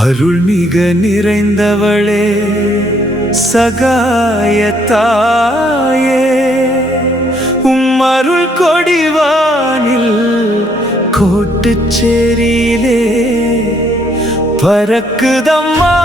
அருள்மிக நிறைந்தவளே சகாயத்தாயே அருள் கொடிவானில் கோட்டுச்சேரியிலே பறக்குதம்மா.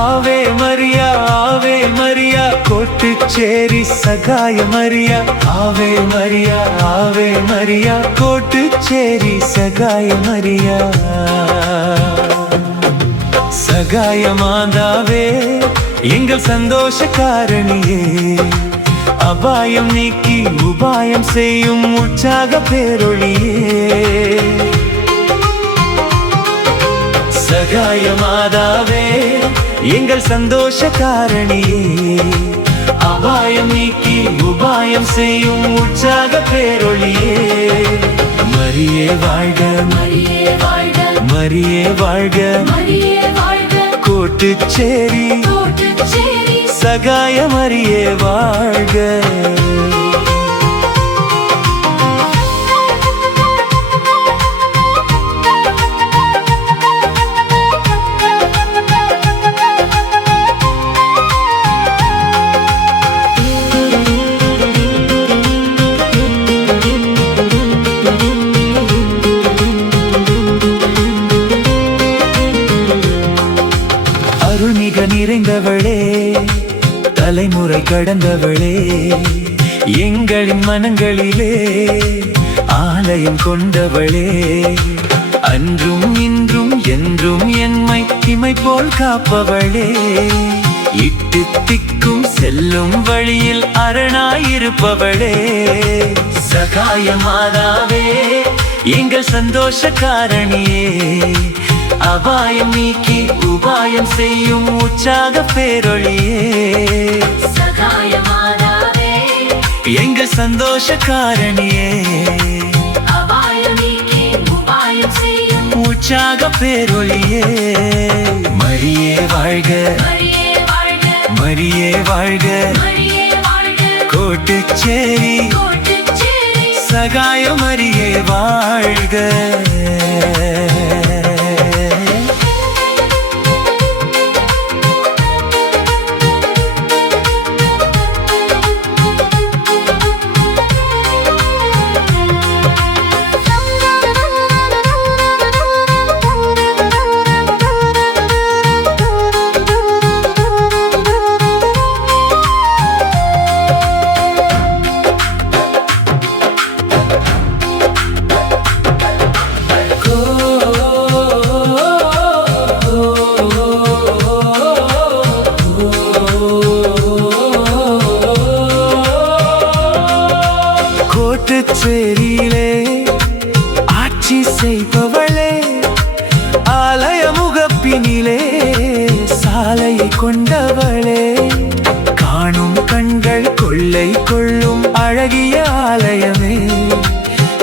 ஆவே மரியா ஆவே மரியா கோட்டுச்சேரி சகாய மரியா. ஆவே மரியா ஆவே மரியா கோட்டுச்சேரி சகாய மரியா. சகாய மாதாவே எங்கள் சந்தோஷ காரணியே, அபாயம் நீக்கி உபாயம் செய்யும் உற்சாக பேரொழியே. சகாய மாதாவே எங்கள் சந்தோஷ காரணியே, அபாயம் நீக்கி உபாயம் செய்யும் உற்சாக பேரொழியே. மரியே வாழ்க மரியே வாழ்க மரியே வாழ்க மரியே வாழ்க கோட்டுச்சேரி சகாய மரியே வாழ்க. அருள்மிக நிறைந்தவளே தலைமுறை கடந்தவளே, எங்களின் மனங்களிலே ஆலயம் கொண்டவளே. அன்றும் இன்றும் என்றும் என்மை இமை போல் காப்பவளே, இட்டு திக்கும் செல்லும் வழியில் அரணாயிருப்பவளே. சகாய மாதாவே எங்கள் சந்தோஷ காரணியே, அபாயம் நீக்கி உபாயம் செய்யும் உற்சாக பேரொழியே. சகாய மாதாவே எங்கள் சந்தோஷ காரணியே, அபாயம் நீக்கி உபாயம் செய்யும் உற்சாக பேரொழியே. மரியே வாழ்க மரியே வாழ்க மரியே வாழ்க மரியே வாழ்க கோட்டுச்சேரி சகாய மரியே வாழ்க. கோட்டுச்சேரியிலே ஆட்சி செய்பவளே, ஆலய முகப்பினிலே சாலையை கொண்டவளே. காணும் கண்கள் கொள்ளை கொள்ளும் அழகிய ஆலயமே,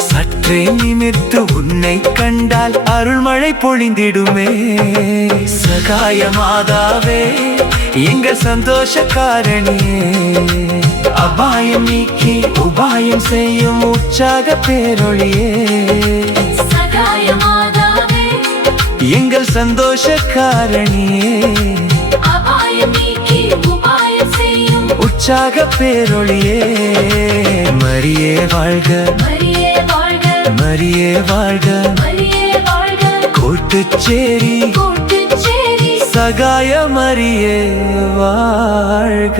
சற்றே நிமிர்த்து உன்னை கண்டால் அருள்மழை பொழிந்திடுமே. சகாய மாதாவே எங்கள் சந்தோஷ காரணியே, அபாயம் நீக்கி உபாயம் செய்யும் உற்சாக பேரொழியே. சகாய மாதாவே எங்கள் சந்தோஷ காரணியே, அபாயம் நீக்கி உபாயம் செய்யும் உற்சாக பேரொழியே. மரியே வாழ்க மரியே வாழ்க மரியே வாழ்க மரியே வாழ்க கோட்டுச்சேரி கோட்டுச்சேரி சகாய மரியே வாழ்க.